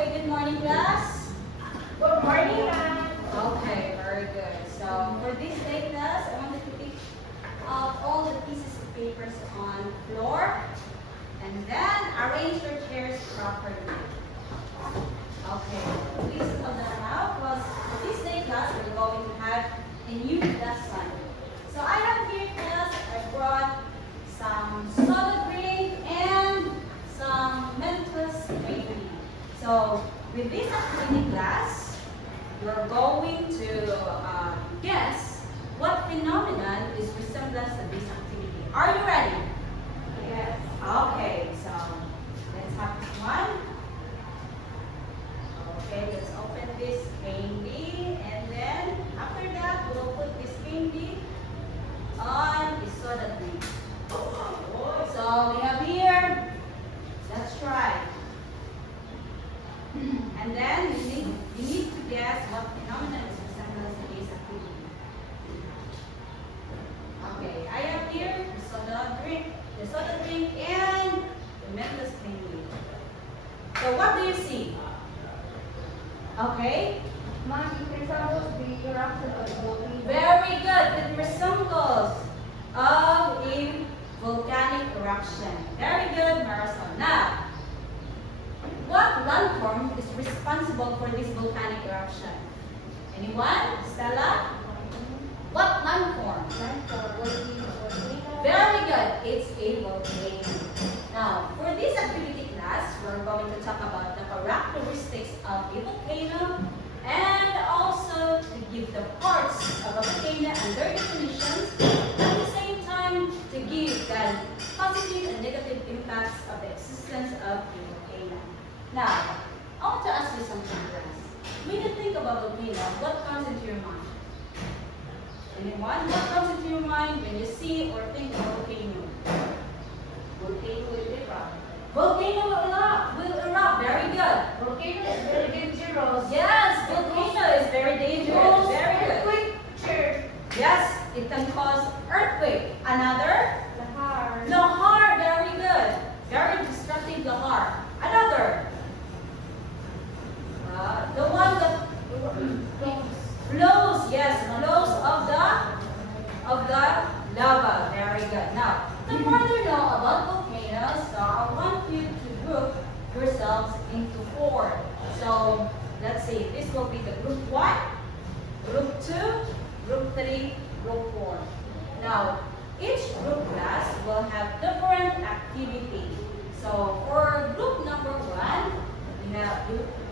Okay, good morning, class. Good morning, ma'am. Okay, very good. So for this day, class, I want you to pick up all the pieces of papers on the floor and then arrange your chairs properly. Okay, please hold that out because for this day, class, we're going to have a new lesson. So I have here, class, I brought some solid drink and some Mentos gravy. So with this activity class, you're going to guess what phenomenon is resemblance to this activity. Are you ready? Yes. Okay, so let's have this one. Okay, let's open this candy and then after that we'll put this candy on the soda drink. So we have here, let's try. And then you need to guess what phenomenon is resemblance to this activity. Okay, I have here the soda drink and the Mentos candy. So what do you see? Okay. Ma'am, it resembles the eruption of the volcano. Very good. It resembles of a volcanic eruption. Very good, Marisol. Now, what landform is responsible for this volcanic eruption? Anyone? Stella? What landform? Very good. It's a volcano. Now, for this activity class, we're going to talk about the characteristics of a volcano and also to give the parts of a volcano and their definitions, at the same time to give the positive and negative impacts of the existence of a volcano. Now, I want to ask you something, class. When you think about volcano, what comes into your mind? Anyone? What comes into your mind when you see or think of volcano? Volcano will erupt. Volcano will erupt. Very good. Volcano is very dangerous. Yes, volcano is very dangerous. Very good. Earthquake. Sure. Yes, it can cause earthquake. Another? Lahar. Lahar. Very good. Very destructive lahar. Another? The one that flows. Yes, flows of the lava. Very good. Now, the more you know about volcanoes, so I want you to group yourselves into 4. So let's see, this will be the group 1, group 2, group 3, group 4. Now, each group class will have different activity. So for group number 1,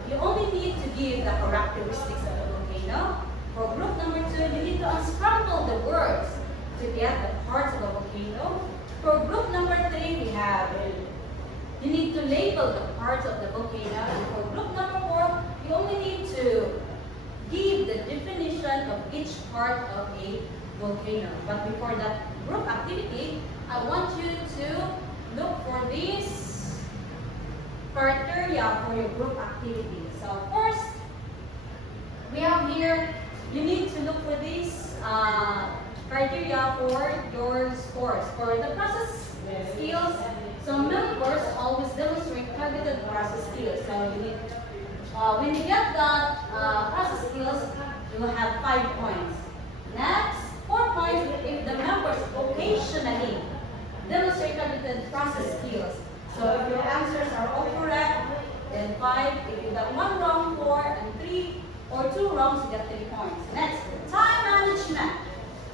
you only need to give the characteristics of the volcano. For group number 2, you need to unscramble the words to get the parts of a volcano. For group number 3, you need to label the parts of the volcano. And for group number 4, you only need to give the definition of each part of a volcano. But before that group activity, I want you to look for these criteria for your group activity. So first, we have here, you need to look for these criteria for your scores. For the process skills, so members always demonstrate targeted process skills. So you need, when you get the process skills, you will have 5 points. Next, 4 points if the members occasionally demonstrate targeted process skills. So if your answers are all correct, then 5. If you got 1 wrong, 4, and 3, or 2 wrongs, you get 3 points. Next, time management.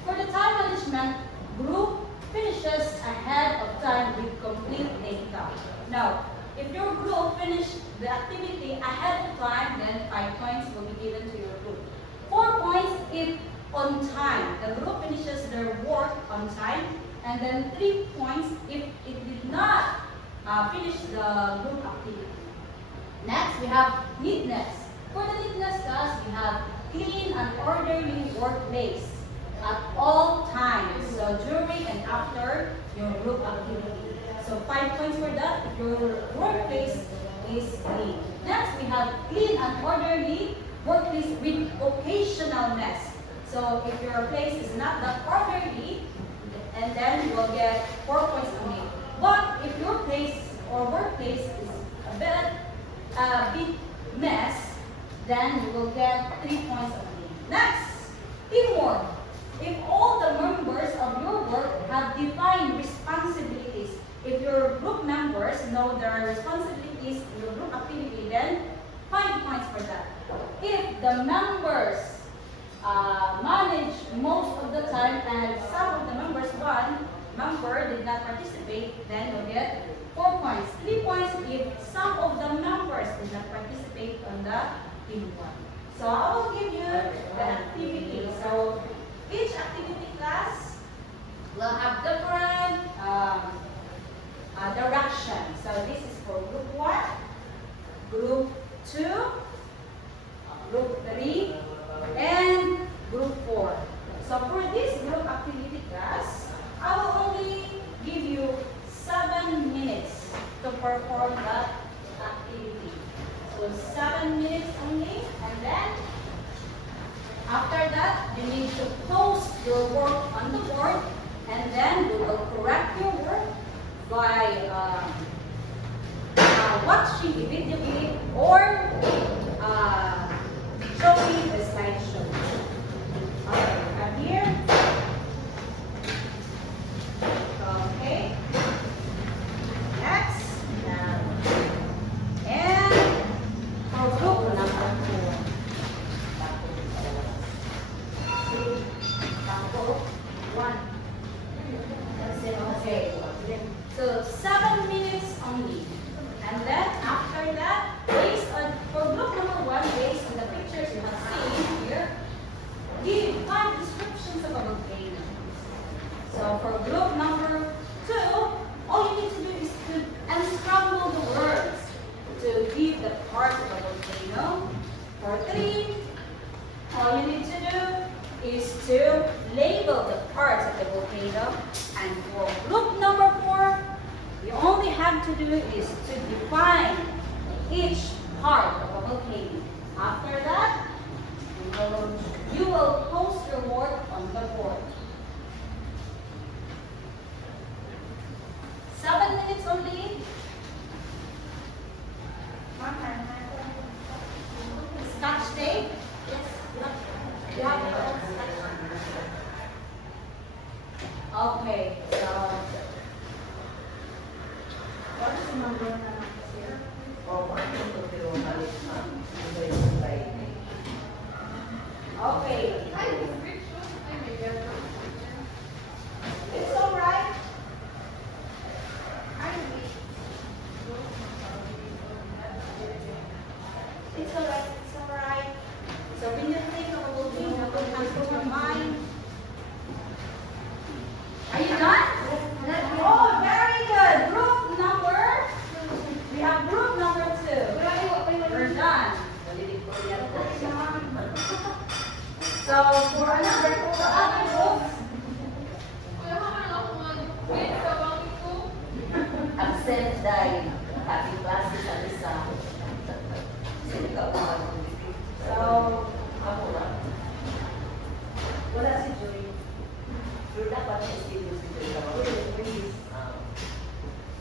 For the time management, group finishes ahead of time with complete data. Now, if your group finished the activity ahead of time, then 5 points will be given to your group. 4 points if on time. The group finishes their work on time. And then 3 points if it did not finish the group activity. Next, we have neatness. For the neatness class, we have clean and orderly workplace at all times. So during and after your group activity. So 5 points for that if your workplace is clean. Next, we have clean and orderly workplace with occasional mess. So if your place is not that orderly, and then you will get 4 points only. But if your place or workplace is a bit mess, then you will get 3 points only. Next, teamwork. If all the members of your work have defined responsibilities, if your group members know their responsibilities in your group activity, then 5 points for that. If the members manage most of the time and some of the members, one member did not participate, then you'll get 4 points. 3 points if some of the members did not participate on the team one. So I will give you the activity. So each activity class will have different directions. So this is for group 1, group 2, group 3, and group 4. So for this group activity class, I will only give you 7 minutes to perform that activity. So 7 minutes only, and then after that, you need to post your work on the board, and then we will correct your work by watching a video clip or showing the slideshow. Okay, I'm here. Okay. Next. And for group number 4. One. That's it. Okay. So 7 minutes only. And then after that, based on for group number 1, based on the pictures you have seen here, give 5 descriptions of a volcano. So for group number 2, all you need to do is to unscramble the words to give the parts of a volcano. For 3, all you need to do is to label the parts of the volcano. And for group number 4, you only have to do is to define each part of a volcano. After that, you will post your work on the board. 7 minutes only. Scotch tape. Okay, so what is the number here? Okay. It's all right. It's all right. It's all right. So when you think of a volcano, what comes to your mind? Are you done? Oh, very good. Group number. We have group number 2. We're done. So for other groups. Absent dahil having classes sa isa. So Wala si Joy. Pero dapat siya schedule si Joy.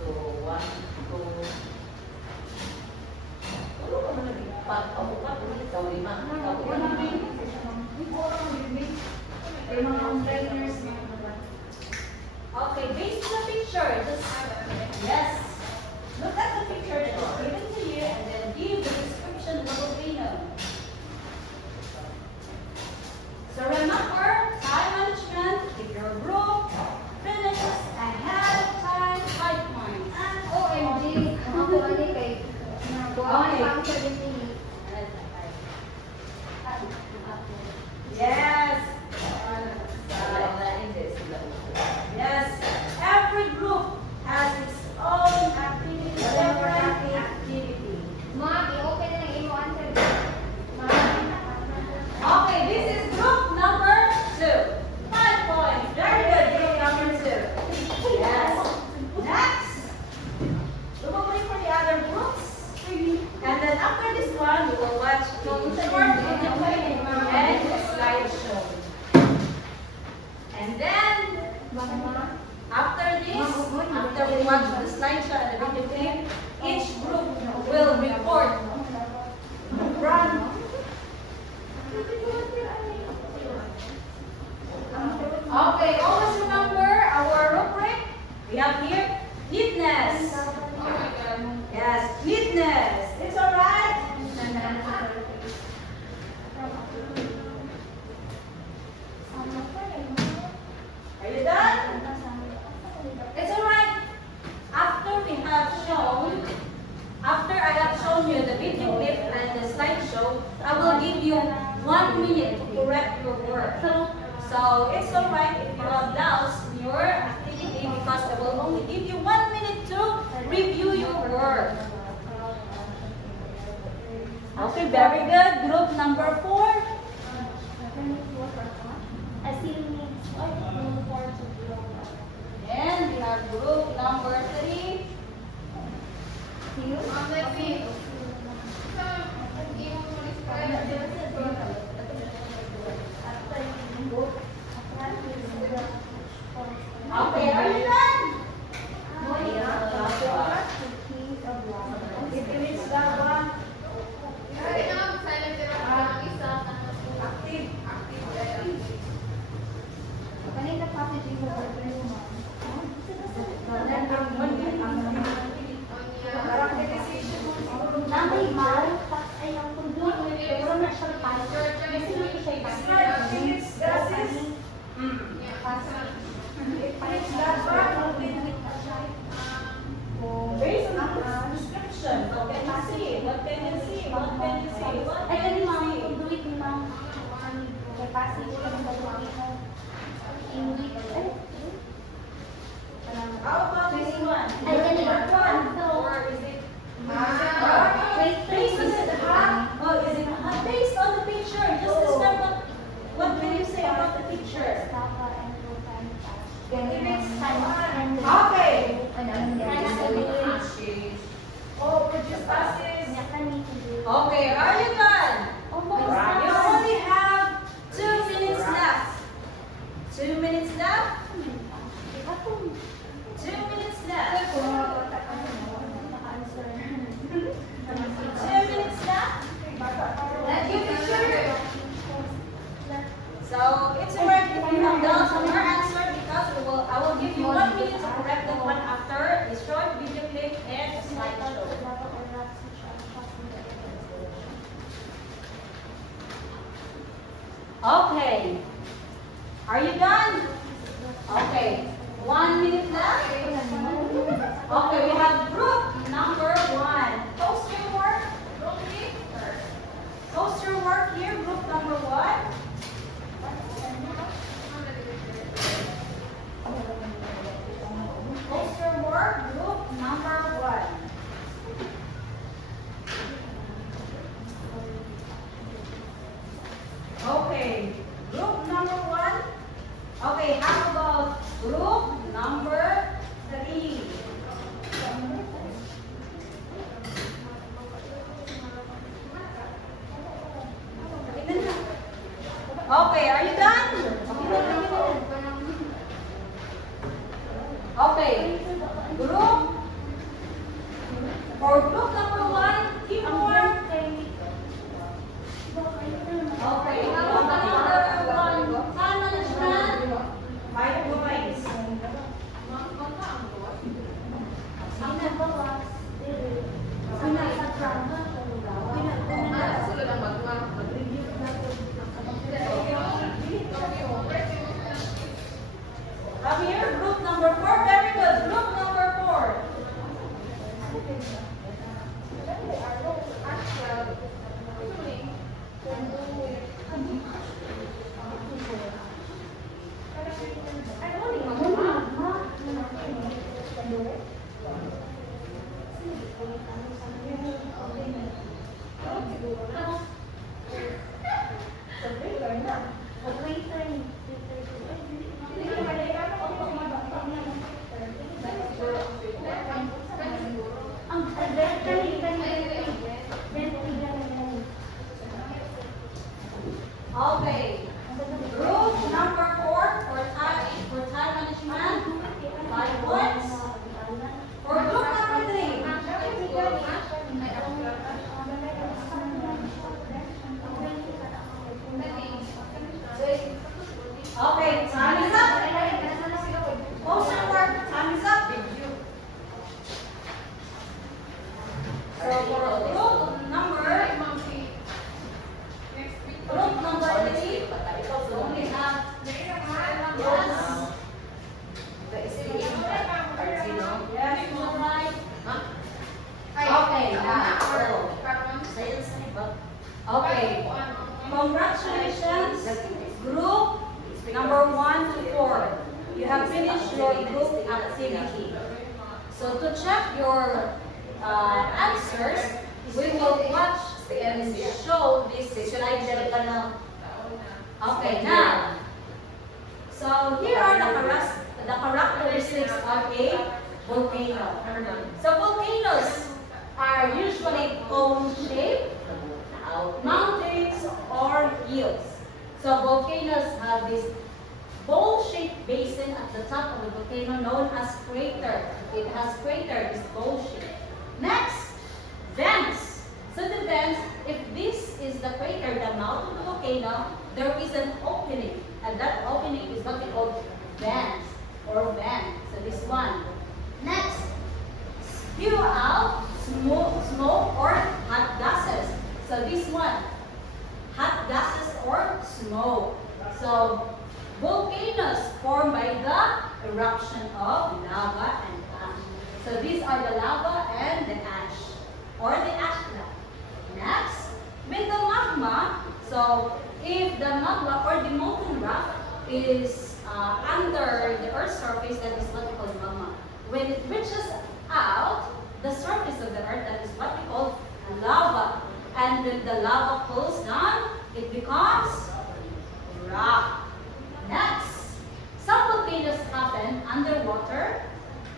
So, 1, 2. Ano ka man nag-ipat? Ako pa, ulit sa 5. Okay, based on the picture, just yes. Look at the picture that is given to you and then give the description of the volcano. So remember, time management, if your group finishes ahead of time, 5 points. OMG, mga ni kay buwan sa dini. Yes. Yes. Every group has its own activity, different activity. Ma'am, i-open na ng imo answer. Okay, this is group number 2. 5 points. Very good, group number 2. Yes. Next, we will wait for the other groups. And then after this shown you the video clip and the slideshow, I will give you 1 minute to correct your work. So it's alright if you have doubts in your activity because I will only give you 1 minute to review your work. Okay, very good. Group number 4. And we have group number 3. Okay, are you done? Based on the description, what can you see? What can you see? What can you see? What can you see? How about this one? Or is it based on the based on the picture? Just describe what can you say about the picture? Okay. Oh, produce gases. Okay, are you done? You only have 2 minutes left. 2 minutes left? 2 minutes left. 2 minutes left? So it's alright if you have doubts on your answer because I will give you 1 minute to correct the one after a short video clip and a slideshow. Okay. Are you done? Okay. 1 minute left. Okay, we have group number 1. Post your work. Post your work here, group number 1. Post your work, group number 1. Okay, group number 1. Okay, how about group number 3? Okay, are you done? Okay, group number 1, teamwork. Okay, group number 1, time management. 5 points. Up here, group number 4. Very good. Group number 4. Okay. Group number 4 for time management. 5 points. For group number 3. Okay, time is up. Post your work. Time is up. So for group number 3, we only have yes, all right. Okay, now. Okay. Congratulations, group number 1 to 4. You have finished your group activity. So to check your answers, we will watch and show this slide. Okay, now, so here are the characteristics of a volcano. So volcanoes are usually cone-shaped, mountains, or hills. So volcanoes have this bowl-shaped basin at the top of the volcano known as crater. It has crater, this bowl shape. Next, vents. So the vents, if this is the crater, the mouth of the volcano, there is an opening. And that opening is what we call vents or vent. So this one. Next, spew out smoke or hot gases. So this one, hot gases or smoke. So volcanoes formed by the eruption of lava and ash. So these are the lava and the ash, or the ash cloud. Next, with the magma, so if the magma or the molten rock is under the Earth's surface, that is what we call magma. When it reaches out the surface of the Earth, that is what we call lava. And when the lava cools down, it becomes rock. Next, some volcanoes happen underwater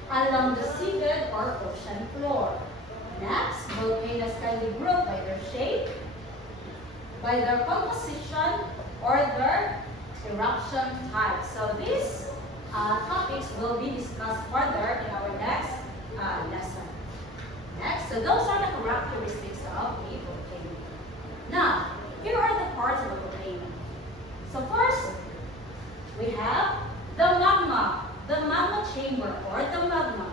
along the seabed or ocean floor. Next, volcanoes can be grouped by their shape, by their composition, or their eruption type. So these topics will be discussed further in our next lesson. Next, so those are the characteristics of a volcano. Now, here are the parts of a volcano. So first, we have the magma chamber or the magma,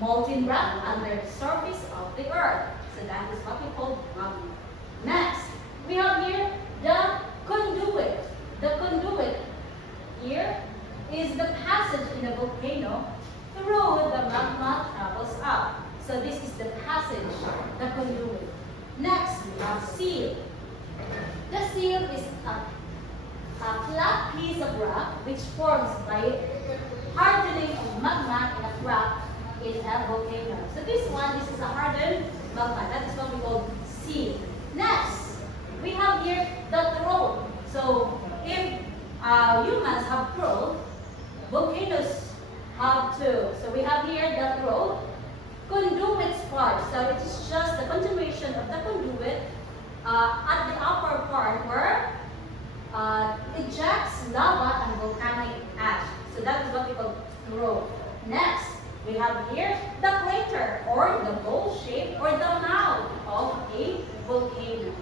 molten rock under the surface of the earth. So that is what we call magma. Next, we have here the conduit. The conduit here is the passage in the volcano through the magma travels up. So this is the passage, the conduit. Next, we have seal. The seal is a flat piece of rock which forms by hardening of magma in a rock in a volcano. So this is a hardened magma. That is what we call seal. Next, we have here the throat. So if humans have throat, volcanoes have too. So we have here the throat. Conduit part. So it is just the continuation of the conduit at the upper part where ejects lava and volcanic ash. So that is what we call throat. Next, we have here the crater or the bowl shape or the mouth of a volcano.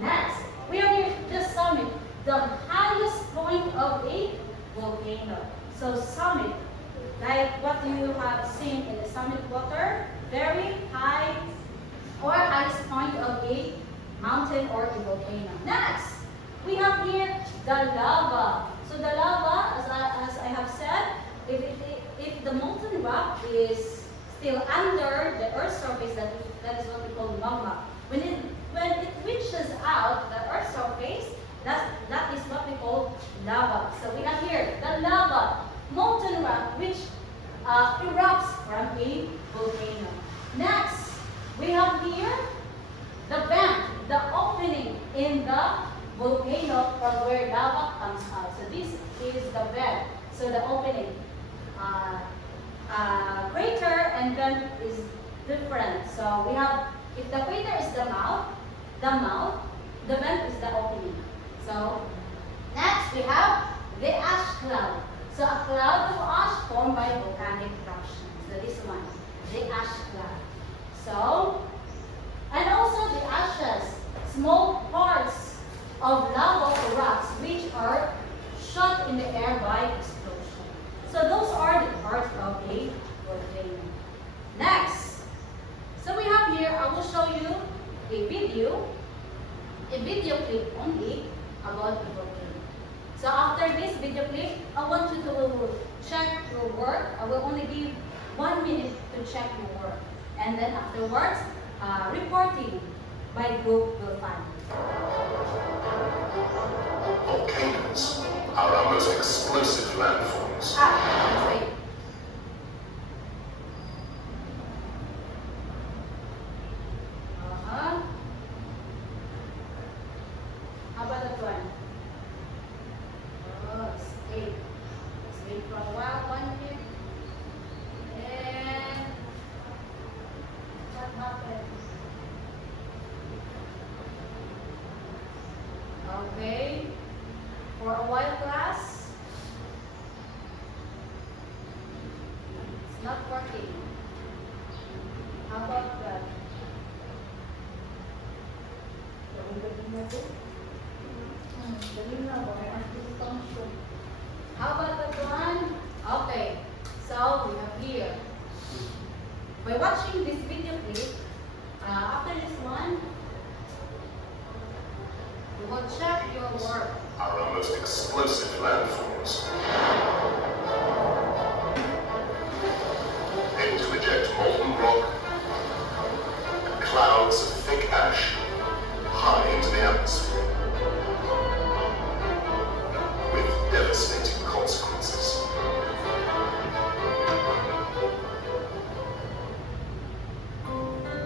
Next, we have here the summit, the highest point of a volcano. So summit, like what you have seen in the summit water, very high or highest point of a mountain or a volcano. Next, we have here the lava. So the lava, as I have said, if the molten rock is still under the Earth's surface, that is what we call magma. When it reaches out the Earth's surface, that is what we call lava. So we have here the lava, molten rock, which erupts from a volcano. Next, we have here the vent, the opening in the volcano from where lava comes out. So this is the vent. So the opening, crater and vent is different. So we have, if the crater is the mouth, the vent is the opening. So next we have the ash cloud. So a cloud of ash formed by volcanic eruption. So this one, the ash cloud. So, and also the ashes, small parts of lava or rocks which are shot in the air by explosion. So those are the parts of a volcano. Next, so we have here, I will show you a video clip only about the volcano. So after this video clip, I want you to check your work. I will only give 1 minute to check your work. And then afterwards, reporting by group will find. Volcanoes are our most explosive landforms. Let's wait. How about that one? Oh, escape. Escape from a while, 1 minute. And what happens? Okay. For a while, class. It's not working. How about that? How about that one? Okay, so we have here. By watching this video clip, after this one, we will check your work. Are our most explosive landforms. Able to eject molten rock and clouds of thick ash high into the atmosphere, with devastating consequences.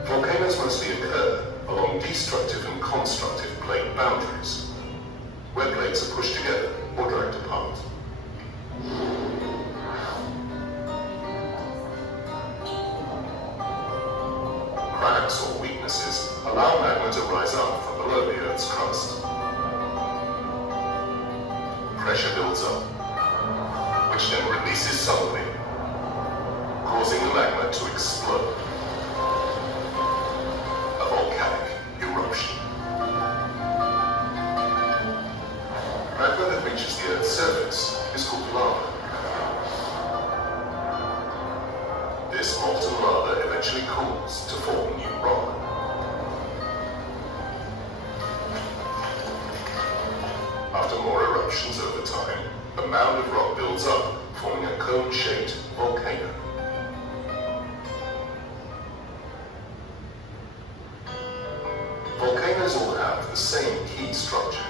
Volcanoes mostly occur along destructive and constructive plate boundaries, where plates are pushed together or dragged apart. Cracks or weaknesses allow magma to rise up from below the Earth's crust. Pressure builds up, which then releases suddenly, causing the magma to explode. A volcanic eruption. Magma that reaches the Earth's surface is called lava. This molten lava eventually cools to form new rock. After more eruptions over time, a mound of rock builds up, forming a cone-shaped volcano. Volcanoes all have the same key structure.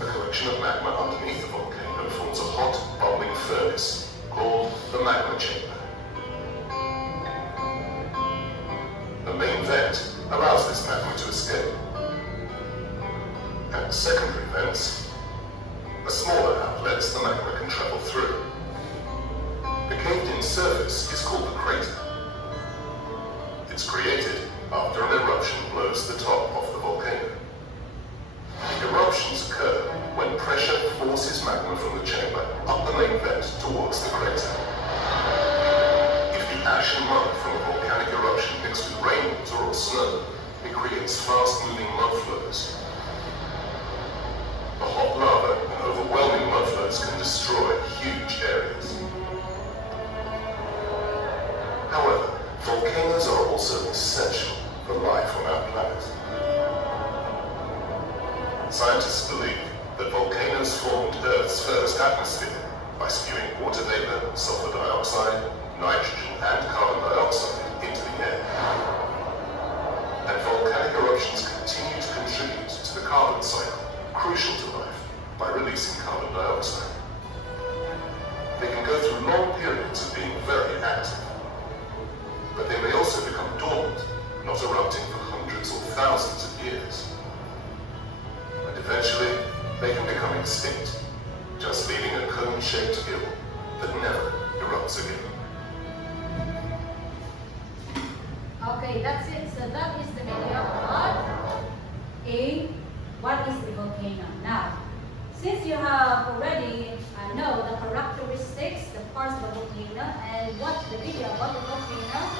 A collection of magma underneath the volcano forms a hot, bubbling furnace called the magma chamber. The main vent allows this magma to escape. And secondary vents, a smaller outlets the magma can travel through. The caved-in surface is called the crater. It's created after an eruption blows the top off the volcano. Eruptions occur when pressure forces magma from the chamber up the main vent towards the crater. If the ash and mud from a volcanic eruption mixed with rainwater or snow, it creates fast-moving mud flows. The hot lava and overwhelming mud flows can destroy huge areas. However, volcanoes are also essential for life on our planet. Scientists believe that volcanoes formed Earth's first atmosphere by spewing water vapor, sulfur dioxide, nitrogen, and carbon dioxide into the air. And volcanic eruptions continue to contribute to the carbon cycle, crucial to life, by releasing carbon dioxide. They can go through long periods of being very active, but they may also become dormant, not erupting for hundreds or thousands of years. And eventually, they can become extinct, just leaving a cone-shaped hill that never erupts again. Okay, that's it. So that is the video about what is a volcano. Now, since you have already know the characteristics, the parts of the volcano, and watch the video about the volcano,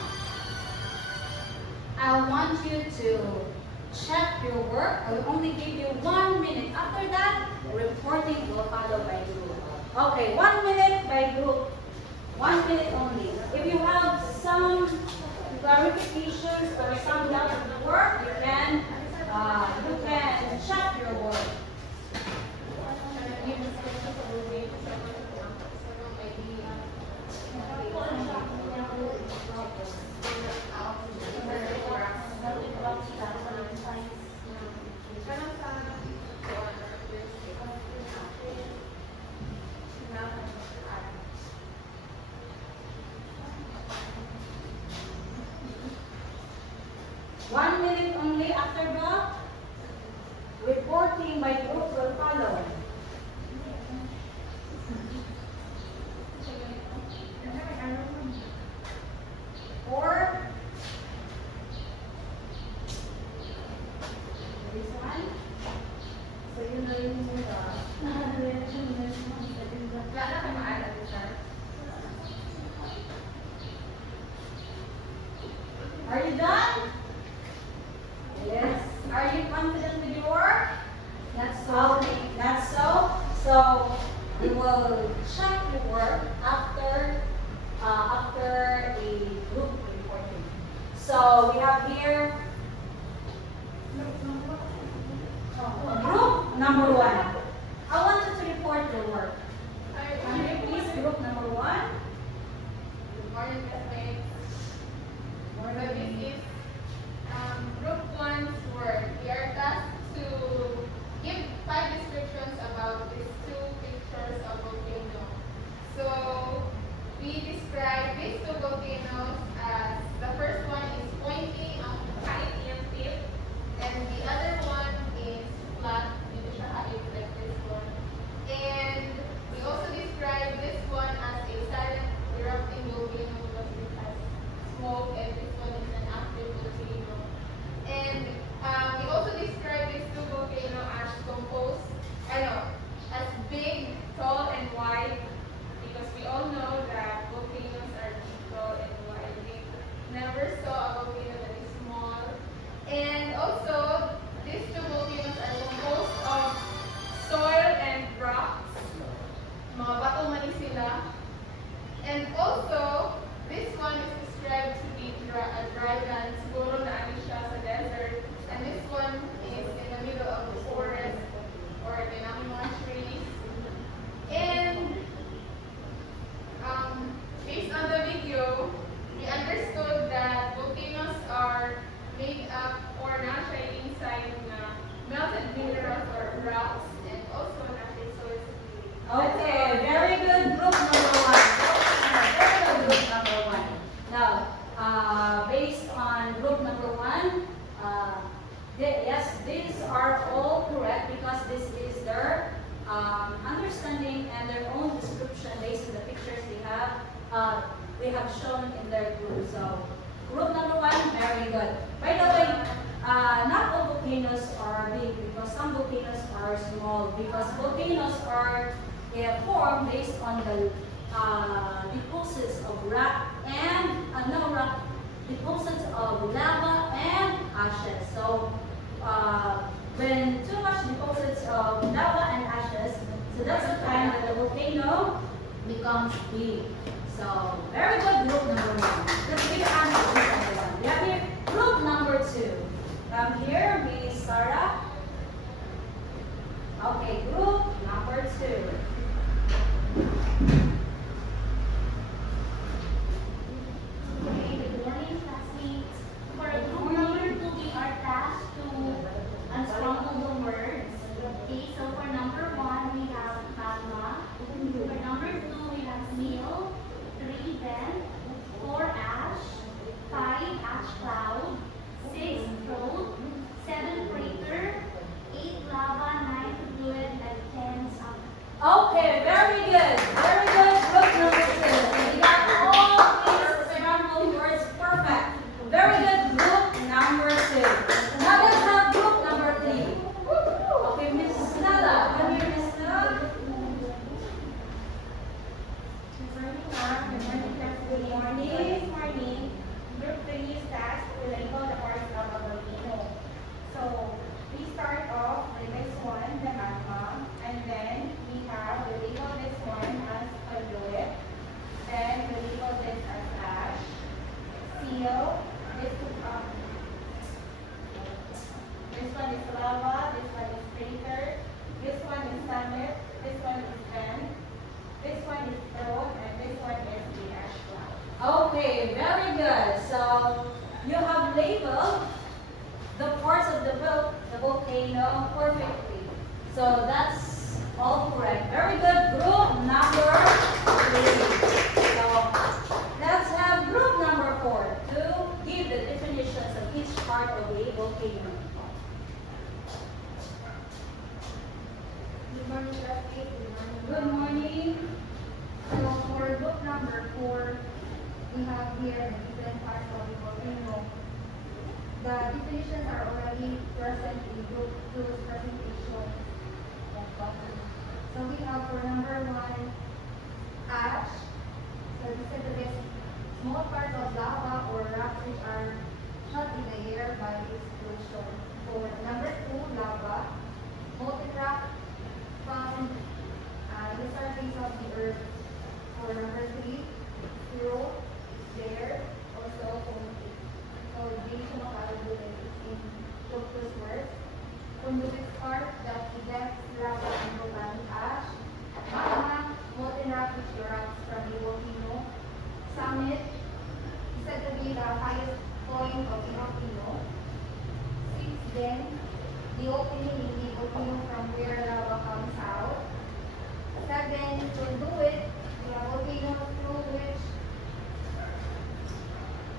I want you to check your work. I will only give you 1 minute. After that, reporting will follow by group. Okay, 1 minute by group. 1 minute only. If you have some clarifications or some doubts of the work, you can check your work. Are you done? Yes. Are you confident with your work? That's so. That's so. So we will check your work after a group reporting. So we have here group number 1. I want you to report your work. Can you please group number 1? Good morning, classmates. So this is group 1's work. We are tasked to give 5 descriptions about these 2 pictures of volcano. So we describe these 2 volcanoes as the first one is pointy ang height and tip, and the other one is flat, hindi siya height like this one. And we also describe this one as a silent erupting volcano because it has smoke, and this one is an active volcano. And we also describe these 2 volcanoes as composed, as big, tall, and wide, because we all know that volcanoes are big, tall, and wide. We never saw a volcano that is small. And also, these 2 volcanoes are composed of soil and rocks. Mga bato man sila. And also, this one is described to be a dry land. Siguro na ano siya sa desert. And this one is in the middle of the forest or the mga trees. And based on the video, we understood that volcanoes are made up or nasa inside na melted minerals or rocks, and also nasa soil. Okay, very good. Group number 1. Very good, group number 1. Now, based on group number 1, yes, these are all correct because this is their understanding and their own description based on the pictures they have shown in their group. So, group number 1, very good. By the way, not all volcanoes are big because some volcanoes are small because volcanoes are formed based on the deposits of rock and deposits of lava and ashes. So when too much deposits of lava and ashes, so that's the time that the volcano becomes big. So very good, group number 1. Let's give answer to group number 1. We have here group number 2. Come here, Miss Sarah. Okay, group number 2. Okay, good morning, classmates. For group number 2, we are tasked to unscramble the words. Okay, so for number 1, we have magma. For number 2, we have meal. 3 vent. 4 ash. 5 ash cloud. 6 throat. 7 crater. 8 lava. 9 fluid, and 10 summer. Okay, very good. Very good. Group number 2. We got all these example words perfect. Very good. Group number 2. Now let's have group number 3. Okay, Miss Nala. Come here, Miss Nala. Good morning. Group 3 is tasked to label the parts of a volcano. So we start off with this one, the magma, and then we label this one as a fluid. Then we label this as ash. Seal. This one is lava. This one is crater. This one is summit. This one is vent. This one is throat, and this one is the ash cloud. Okay, very good. So you have labeled the parts of the volcano perfectly. So that's all correct. Very good. Group number 3. So let's have group number 4 to give the definitions of each part of a volcano. Good morning, classmates. Good morning. So for group number 4, we have here the different parts of the volcano. The definitions are already present in group 2's presentation. So we have for number 1, ash. So this is the small part of lava or rocks which are shot in the air by explosion. For number 2, lava. Molten rock found in the surface of the earth. For number 3, zero is there. Also, conjugation of albumin is in Dr. word. Conduit part that ejects lava and volcanic ash. Magma, molten rock which erupts from a volcano. Summit is said to be the highest point of the volcano. 6, then, the opening in the volcano from where lava comes out. 7, conduit, the volcano through which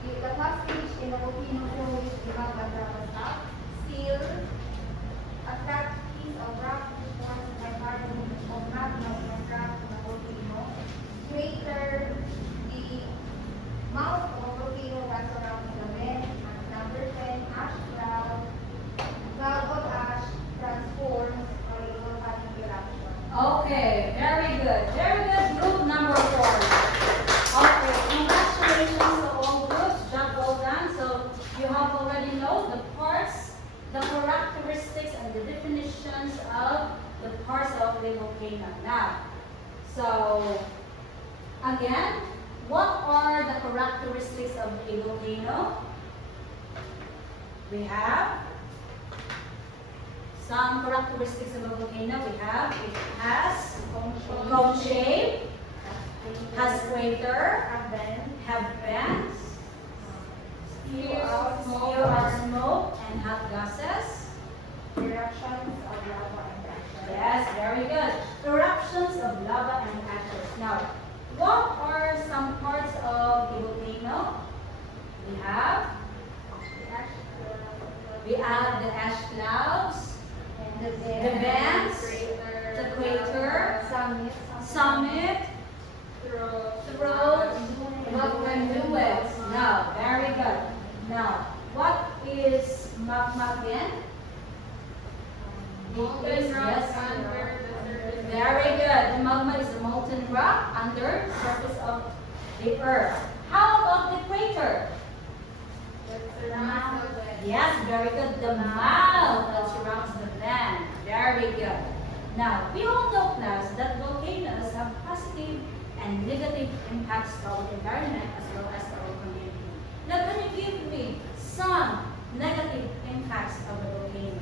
the passage in the volcano through which the magma travels up. Seal, a flat piece of rock which forms by carbon of magma in a crack in a volcano. Crater, the mouth of a volcano that surrounds the vent. And number 10, ash cloud. Cloud of ash transforms by volcanic eruption. Okay, very good. Very good. Group number 4. Okay, congratulations to all groups. Job well done. So you have already know the parts, the characteristics, and the definitions of the parts of the volcano. Now, so again, what are the characteristics of a volcano? We have some characteristics of a volcano. We have it has cone shape, has crater, have vents, spew out smoke and hot gases. Eruptions of lava and ashes. Yes, very good. Eruptions of lava and ashes. Now, what are some parts of a volcano? We have the ash clouds, the vents, the crater, summit, throat, conduits. Now, very good. Now, what is magma again? Molten rock under the surface. Very good. The magma is the molten rock under the surface of the earth. How about the crater? Yes, very good. The mouth that surrounds the land. Very good. Now, we all know, class, that volcanoes have positive and negative impacts to our environment as well as to our community. Now, can you give me some negative impacts of the volcano?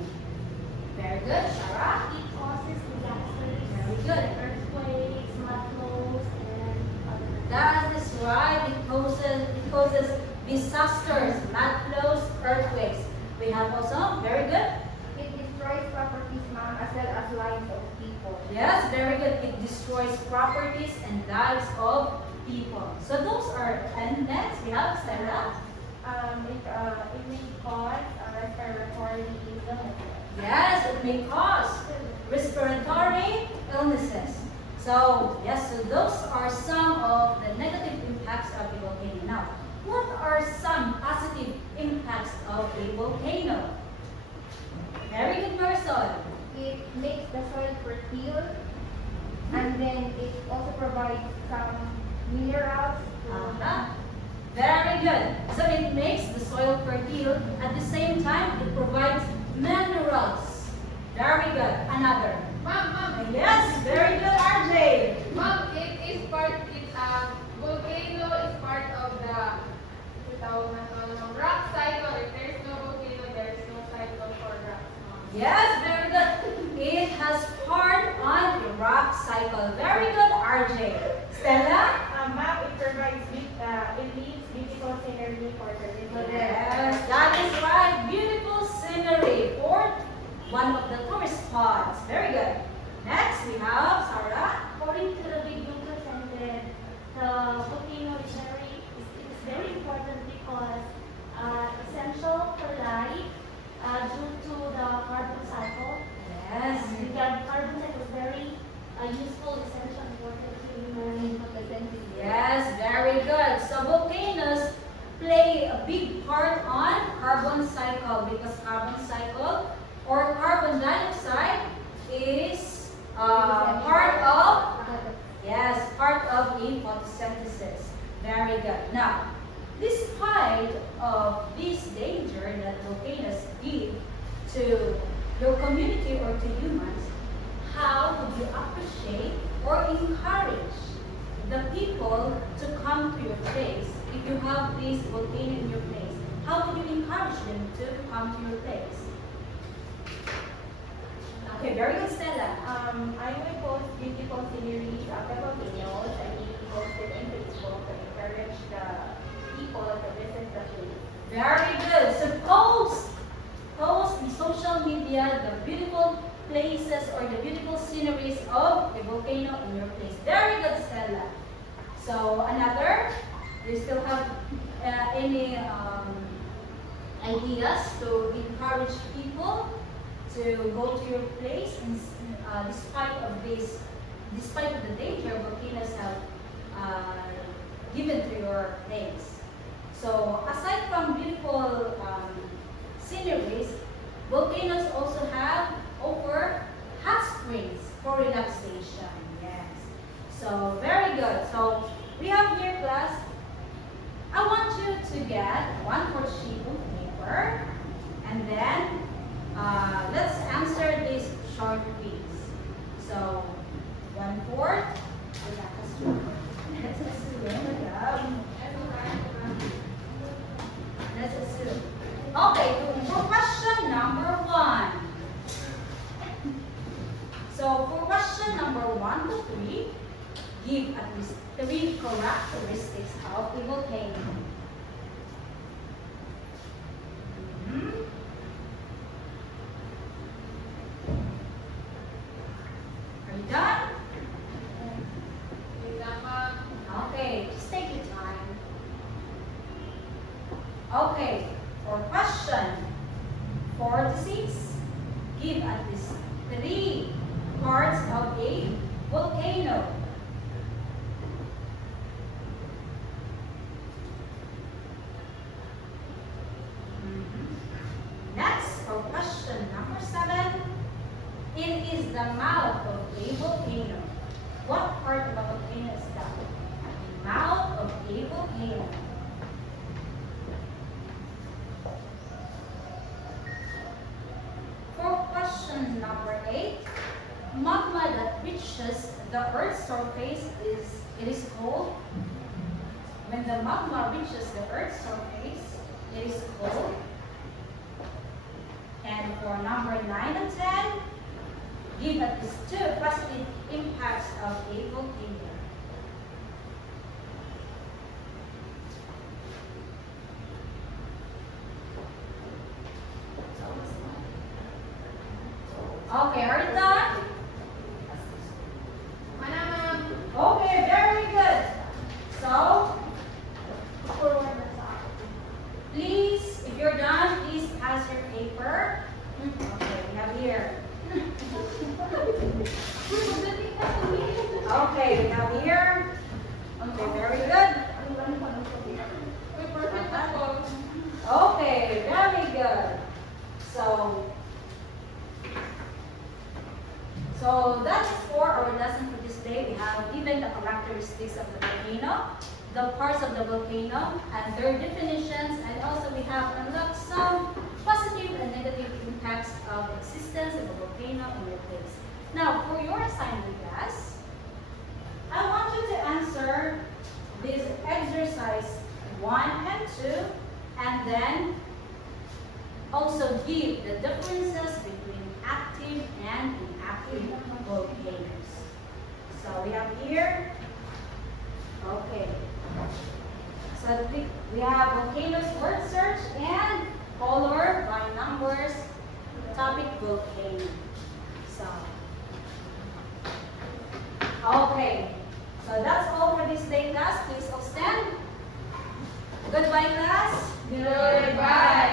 Very good, Sarah. It causes disasters, Very good. earthquakes, mud flows, and other. That is right. It causes disasters, mud flows, earthquakes. We have also, very good. It destroys properties, ma'am, as well as lives of people. Yes, very good. It destroys properties and lives of people. So those are, and next we have Sarah. It may cause respiratory illnesses. Yes, it may cause respiratory illnesses. So, yes, so those are some of the negative impacts of a volcano. Now, what are some positive impacts of a volcano? Very good, Marisol. It makes the soil fertile, and then it also provides some minerals. Very good. So it makes the soil fertile. At the same time, it provides minerals. Very good. Another. Ma'am, Yes, very good, RJ. ma'am, volcano is part of the rock cycle. If there's no volcano, there's no cycle for rocks, ma'am. Yes, very good. It has part on the rock cycle. Very good, RJ. Stella? Map, it provides it leaves beautiful scenery for the visitors. Yes, that is right. Beautiful scenery for one of the tourist spots. Very good. Next, we have Sarah. According to the Big Lucas and the volcano dictionary, it's very important because essential for life due to the carbon cycle. Yes. The carbon cycle is very useful, essential, important to human photosynthesis. Yes, very good. So volcanoes play a big part on carbon cycle because carbon cycle or carbon dioxide is to humans, how would you appreciate or encourage the people to come to your place if you have this volcano in your place? How would you encourage them to come to your place? Okay, very good, Stella. I will post beautiful sceneries of the volcanoes and we post it in Facebook to encourage the people to visit the place. Very good. So post in social media the beautiful places or the beautiful sceneries of the volcano in your place. Very good, Stella. So another, do you still have any ideas to encourage people to go to your place despite of the danger volcanoes have given to your place? So aside from beautiful sceneries, volcanoes also offer hot springs for relaxation. Yes. So very good. So we have here, class. I want you to get 1/4 sheet of paper, and then let's answer this short quiz. So 1/4. Let's assume. Okay, for question number 1. So for question number 1 to 3, give at least 3 characteristics of a volcano. Are you done? Okay, just take your time. Okay, for question 4 to 6, give at least 3 parts of a volcano. Next, for question number 7, it is the mouth of a volcano. What part of a volcano is that? The mouth of a volcano. For question number 8, magma that reaches the Earth's surface is called. When the magma reaches the Earth's surface, it is called. And for number 9 and 10, give at least 2 positive impacts of a volcano. Okay, are you done? Okay, very good. So, please, if you're done, please pass your paper. Okay, we have here. Okay, we have here. Okay, very good. Okay, very good. So that is for our lesson for this day. We have given the characteristics of the volcano, the parts of the volcano, and their definitions, and also we have unlocked some positive and negative impacts of existence of a volcano in your place. Now, for your assignment class, I want you to answer this exercise 1 and 2, and then also give the differences between active and inactive volcanoes. So we have here, okay. So we have volcanoes word search and color by numbers, topic volcano. So, okay. So that's all for this day, class. Please all stand. Goodbye, class. Goodbye.